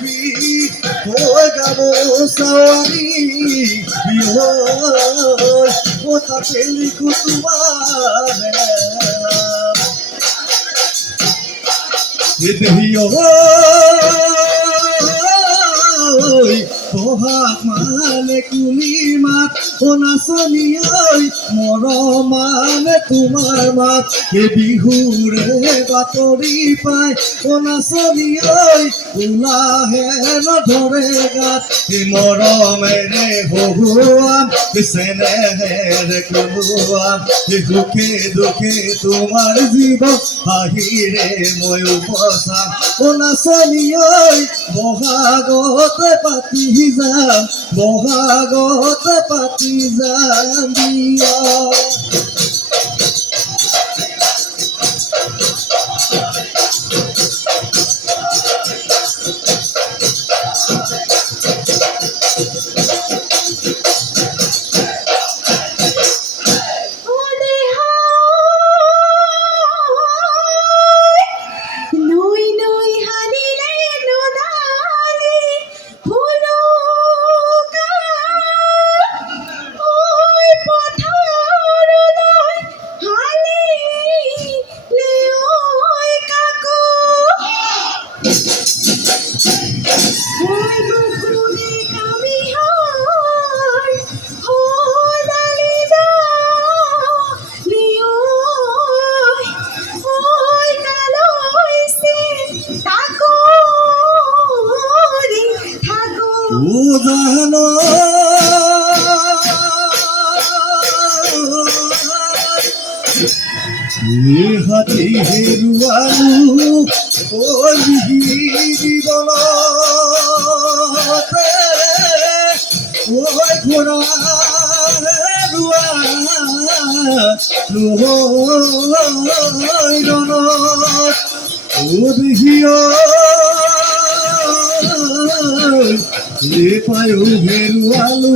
দিবি ওই গামোচাওয়ালি ও তাতে লিখো তোমাৰ বহাগ মানে কুলি মাত ও নাচনি ঐ মৰমানে তোমাৰ মাত এই বিহুৰে বাতৰি পাই ও নাচনি ঐ ওলাহে নধৰে গাত এই মৰমেৰে বহুৱাম চেনেহেৰে কোলোৱাম এই সুখে দুখে তোমাৰ জীৱন হাঁহিৰে মই উপচাম ও নাচনি ঐ বহাগতে পাতি যাম বহাগতে পাতি যাম দিয়া জানো হাতী হেৰুৱালো ঐ জীৱনতে ঐ ঘোঁৰা পায়ো হেৰুৱালো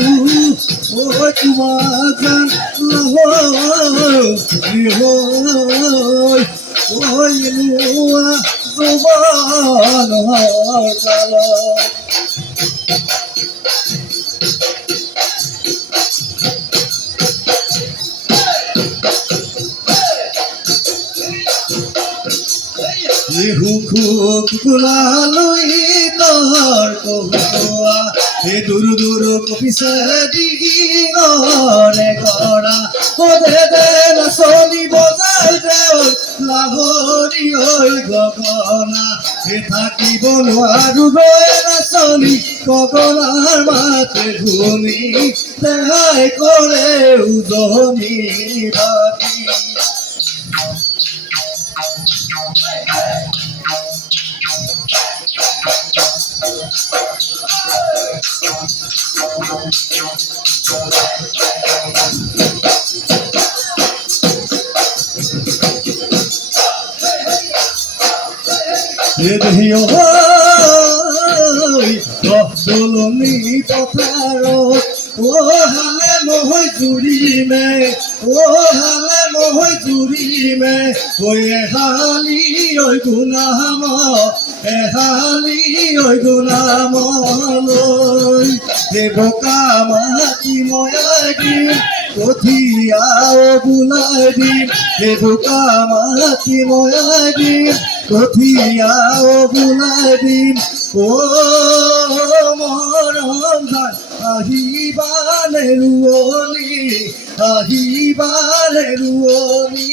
ঐ তোমাৰ গান ঐ নোৱা জবানৰ কালত কুকুৰালৈ তহৰ কহুৱা এই দূৰ দূৰ কপিছে দিগিঙৰে গৰা দে দে নাচনি বজাই দেও লাহৰি ঐ গগনা এই থাকিব নোৱাৰো গৈ নাচনি গগনাৰ মাতে ধুনি দেহাই কৰে উজনি বাতি দলনি পথাৰত ও হালে নহয় জুৰিমে ও হালে নহয় জুৰিমে ঐ এহালি ঐ গুণাম এহালি ঐ গুণামলৈ বোকা মাটি ময়াই দিম কঠিয়া বোলাই দিম বোকা মাটি ময়াই দিম কঠিয়া বোলাই দিম ও মৰম যায় আহিবানে ৰুৱনি আহিবানে ৰুৱনি